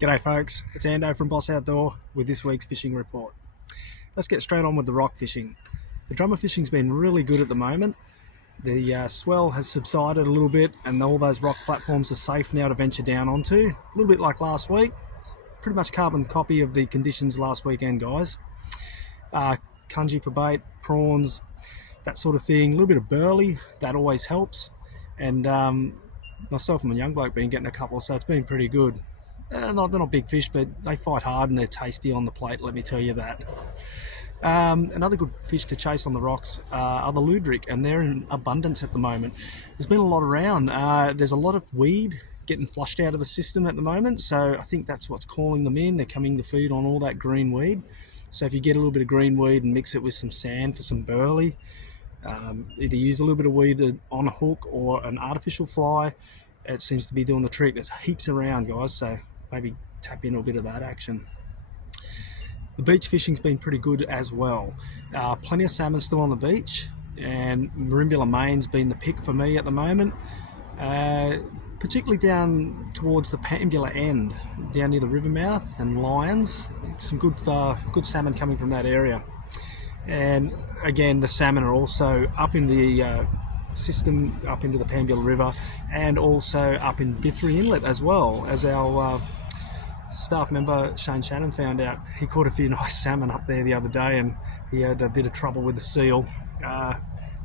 G'day folks, it's Ando from Boss Outdoor with this week's fishing report. Let's get straight on with the rock fishing. The drummer fishing's been really good at the moment. The swell has subsided a little bit and all those rock platforms are safe now to venture down onto. A little bit like last week, pretty much carbon copy of the conditions last weekend, guys. Cungy for bait, prawns, that sort of thing. A little bit of burley, that always helps. And myself and my young bloke been getting a couple, so it's been pretty good. They're not big fish, but they fight hard and they're tasty on the plate, let me tell you that. Another good fish to chase on the rocks are the luderick, and they're in abundance at the moment. There's been a lot around. There's a lot of weed getting flushed out of the system at the moment, so I think that's what's calling them in. They're coming to feed on all that green weed. So if you get a little bit of green weed and mix it with some sand for some burley, either use a little bit of weed on a hook or an artificial fly, it seems to be doing the trick. There's heaps around, guys, so maybe tap into a bit of that action. The beach fishing's been pretty good as well. Plenty of salmon still on the beach, and Merimbula main's been the pick for me at the moment, particularly down towards the Merimbula end, down near the river mouth and Lions. Some good salmon coming from that area. And again, the salmon are also up in the system, up into the Merimbula River, and also up in Bithry Inlet as well. As our staff member Shane Shannon found out, he caught a few nice salmon up there the other day, and he had a bit of trouble with the seal. You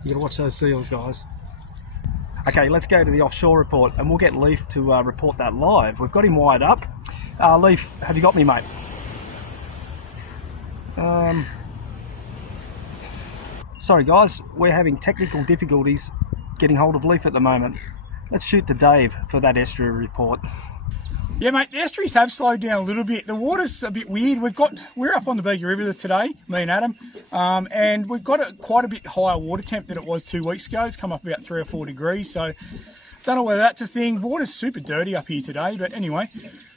gotta watch those seals, guys. Okay, let's go to the offshore report, and we'll get Leaf to report that live. We've got him wired up. Leaf, have you got me, mate? Sorry guys, we're having technical difficulties getting hold of Leaf at the moment. Let's shoot to Dave for that estuary report. Yeah, mate, the estuaries have slowed down a little bit. The water's a bit weird. We're up on the Bega River today, me and Adam, and we've got quite a bit higher water temp than it was 2 weeks ago. It's come up about 3 or 4 degrees, so don't know whether that's a thing. Water's super dirty up here today, but anyway.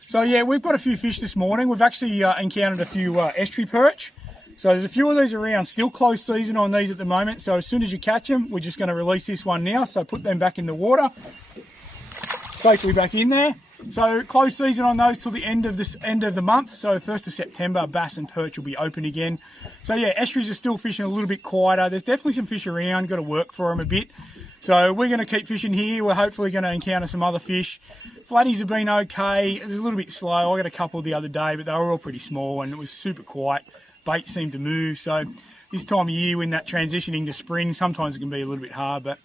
So yeah, we've got a few fish this morning. We've actually encountered a few estuary perch. So there's a few of these around. Still closed season on these at the moment, so as soon as you catch them, we're just going to release this one now. So put them back in the water, safely back in there. So closed season on those till the end of the month. So 1st of September, bass and perch will be open again. So yeah, estuaries are still fishing a little bit quieter. There's definitely some fish around. Got to work for them a bit. So we're going to keep fishing here. We're hopefully going to encounter some other fish. Flatties have been okay. It's a little bit slow. I got a couple the other day, but they were all pretty small and it was super quiet. Bait seemed to move. So this time of year, when that transitioning to spring, sometimes it can be a little bit hard, but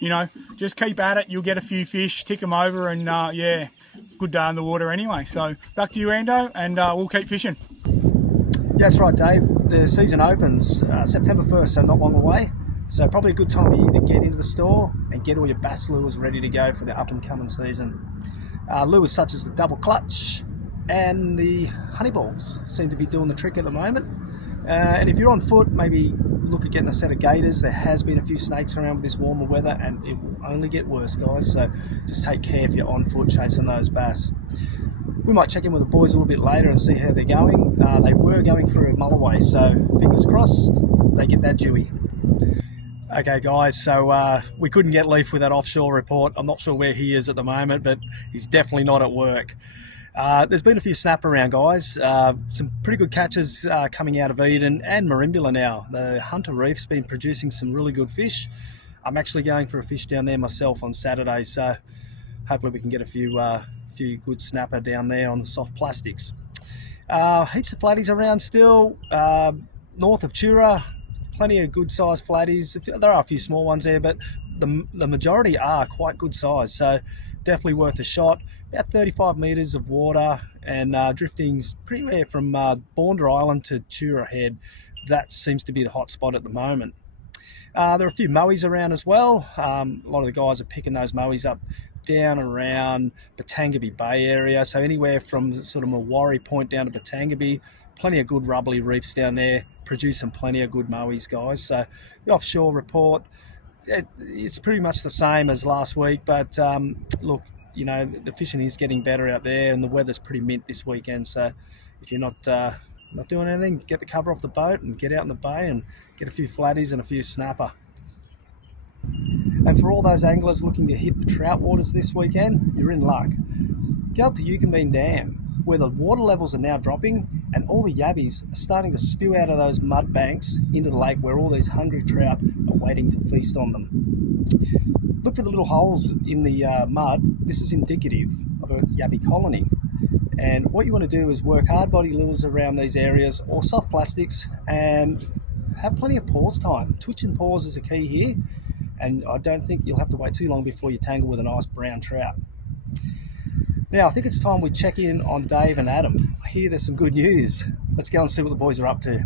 you know, just keep at it. You'll get a few fish, tick them over, and yeah, it's a good day in the water anyway. So back to you, Ando, and we'll keep fishing. Yeah, that's right, Dave. The season opens September 1st, so not long away. So probably a good time of year to get into the store and get all your bass lures ready to go for the up and coming season. Lures such as the double clutch and the honey balls seem to be doing the trick at the moment. And if you're on foot, maybe look at getting a set of gaiters. There has been a few snakes around with this warmer weather, and it will only get worse, guys. So just take care if you're on foot chasing those bass. We might check in with the boys a little bit later and see how they're going. They were going for a mulloway, so fingers crossed they get that dewy. Okay guys, so we couldn't get Leaf with that offshore report. I'm not sure where he is at the moment, but he's definitely not at work. There's been a few snap around, guys. Some pretty good catches coming out of Eden and Merimbula now. The Hunter Reef's been producing some really good fish. I'm actually going for a fish down there myself on Saturday, so hopefully we can get a few good snapper down there on the soft plastics. Heaps of flatties around still. North of Tura, plenty of good sized flatties. There are a few small ones there, but the majority are quite good size, so definitely worth a shot. About 35 metres of water, and drifting's pretty rare from Bourne Island to Tura Head. That seems to be the hot spot at the moment. There are a few mowies around as well. A lot of the guys are picking those mowies up down around Batangaby Bay area, so anywhere from sort of Macquarie Point down to Batangaby. Plenty of good rubbly reefs down there, producing plenty of good mowies, guys. So the offshore report, it's pretty much the same as last week, but look, you know, the fishing is getting better out there, and the weather's pretty mint this weekend. So if you're not doing anything, get the cover off the boat and get out in the bay and get a few flatties and a few snapper. And for all those anglers looking to hit the trout waters this weekend, you're in luck. Go up to Yukonbean Dam. where the water levels are now dropping and all the yabbies are starting to spew out of those mud banks into the lake where all these hungry trout are waiting to feast on them. Look for the little holes in the mud. This is indicative of a yabby colony. And what you want to do is work hard body lures around these areas or soft plastics and have plenty of pause time. Twitch and pause is a key here, and I don't think you'll have to wait too long before you tangle with a nice brown trout. Now, I think it's time we check in on Dave and Adam. I hear there's some good news. Let's go and see what the boys are up to.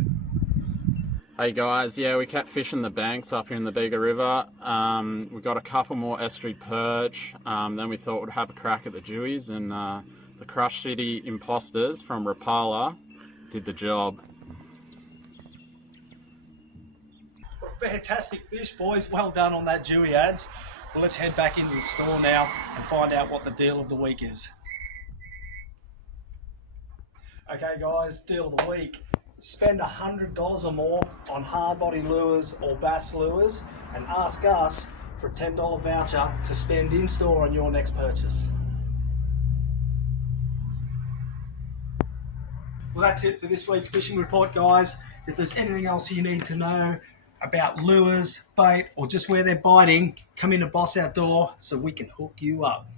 Hey guys, yeah, we kept fishing the banks up here in the Bega River. We got a couple more estuary perch. Then we thought we'd have a crack at the dewies, and the Crush City imposters from Rapala did the job. Fantastic fish, boys. Well done on that dewy ads. Well, let's head back into the store now and find out what the deal of the week is. Okay guys, deal of the week. Spend $100 or more on hard body lures or bass lures and ask us for a $10 voucher to spend in store on your next purchase. Well, that's it for this week's fishing report, guys. If there's anything else you need to know about lures, bait, or just where they're biting, come into Boss Outdoor so we can hook you up.